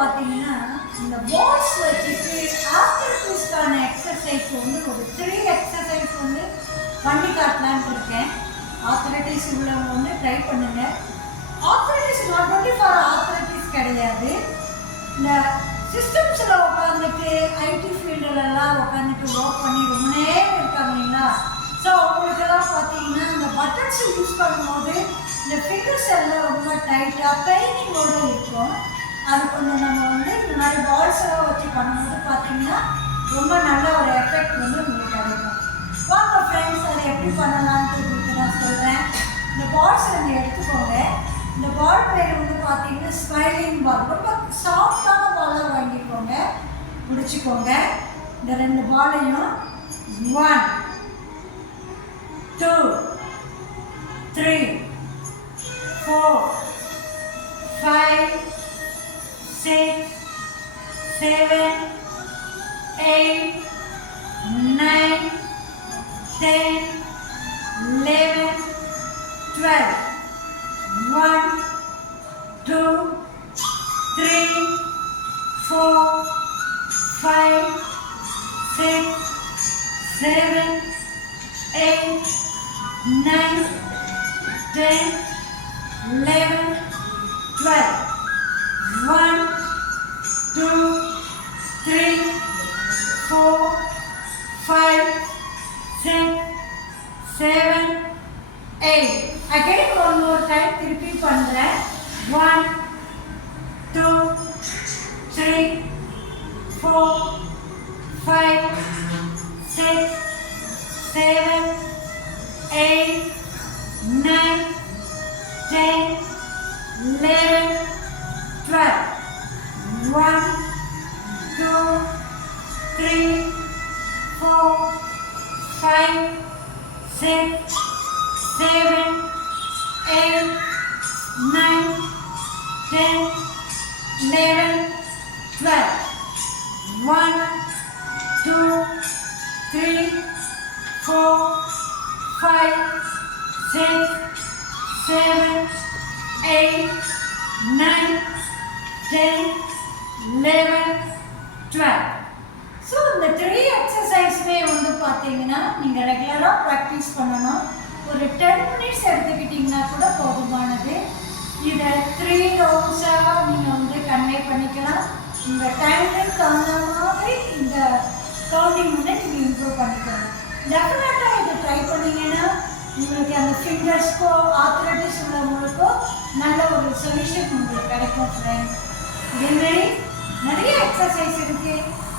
பார்த்தீங்கன்னா இந்த பால்ஸ் வச்சுட்டு ஆர்த்ரைட்டிஸ்க்கான எக்ஸசைஸ் வந்து ஒரு 3 எக்ஸசைஸ் வந்து பண்ணி காட்டலான்ட்டு இருக்கேன். ஆர்த்ரைட்டிஸ் உள்ளவங்க வந்து ட்ரை பண்ணுங்க. Arthritis not only for arthritis கிடையாது. இந்த சிஸ்டம்ஸில் உட்காந்துட்டு ஐடி ஃபீல்டுலலாம் உட்காந்துட்டு ஒர்க் பண்ணி ரொம்ப நேரம் இருக்காங்க இல்லைங்களா? ஸோ அவங்களுக்கெல்லாம் பார்த்தீங்கன்னா இந்த பட்டன்ஸ் யூஸ் பண்ணும்போது இந்த ஃபிங்கர்ஸ் எல்லாம் ரொம்ப டைட்டாக பெயினிங்கோடு இருக்கும். அது கொஞ்சம் நம்ம வந்து இந்த மாதிரி பால்ஸ் எல்லாம் வச்சு பண்ணும்போது பார்த்தீங்கன்னா ரொம்ப நல்ல ஒரு எஃபெக்ட் வந்து உங்களுக்கு கிடைக்கும். வாங்க ஃப்ரெண்ட்ஸ், அதை எப்படி பண்ணலான்ட்டு உங்களுக்கு நான் சொல்கிறேன். இந்த பால்ஸ் நீங்கள் எடுத்துக்கோங்க. இந்த பால் பேர் வந்து பார்த்தீங்கன்னா ஸ்மைலிங் பால். ரொம்ப சாஃப்டான பாலாக வாங்கிக்கோங்க, முடிச்சுக்கோங்க. இந்த 2 பாலையும் 1 2 3 4 5 6 7 8 9 10 11 12 1 2 3 4 5 6 7 8 9 10 11 12 1 2 3 4 5 6 7 8. Again one more time திருப்பி பண்றேன். 1 2 3 4 5 6 7 8 9 10 11 12 1 2 3 4 5 6 7 8 9 10 11 12 1 2 3 4 5 6 7 8 9 10 11 12. ஸோ இந்த 3 எக்ஸசைஸுமே வந்து பார்த்தீங்கன்னா நீங்கள் ரெகுலராக ப்ராக்டிஸ் பண்ணணும். ஒரு 10 மினிட்ஸ் எடுத்துக்கிட்டிங்கன்னா கூட போதுமானது. இதை 3 ரவுண்ட்ஸாக நீங்கள் வந்து கன்வே பண்ணிக்கலாம். உங்கள் டைமுக்கு தகுந்த மாதிரி இந்த கவுண்டிங் வந்து நீங்கள் இம்ப்ரூவ் பண்ணிக்கலாம். டெஃபினட்டாக இதை ட்ரை பண்ணிங்கன்னா உங்களுக்கு அந்த ஃபிங்கர்ஸ்க்கோ ஆர்த்ரைட்டிஸ் உள்ளவங்களுக்கோ நல்ல ஒரு சொல்யூஷன் உங்களுக்கு கிடைக்கும் ஃப்ரெண்ட்ஸ். இதேமாரி நிறைய எக்ஸசைஸ் இருக்குது.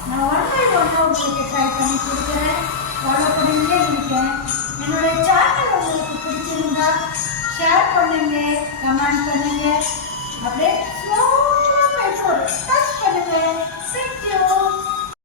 நான் 1 by 1 உங்களுக்கு ட்ரை பண்ணி கொடுக்குறேன். ஃபாலோ பண்ணிகிட்டே இருக்கேன். என்னுடைய சேனல் உங்களுக்கு பிடிச்சிருந்தா ஷேர் பண்ணுங்கள்,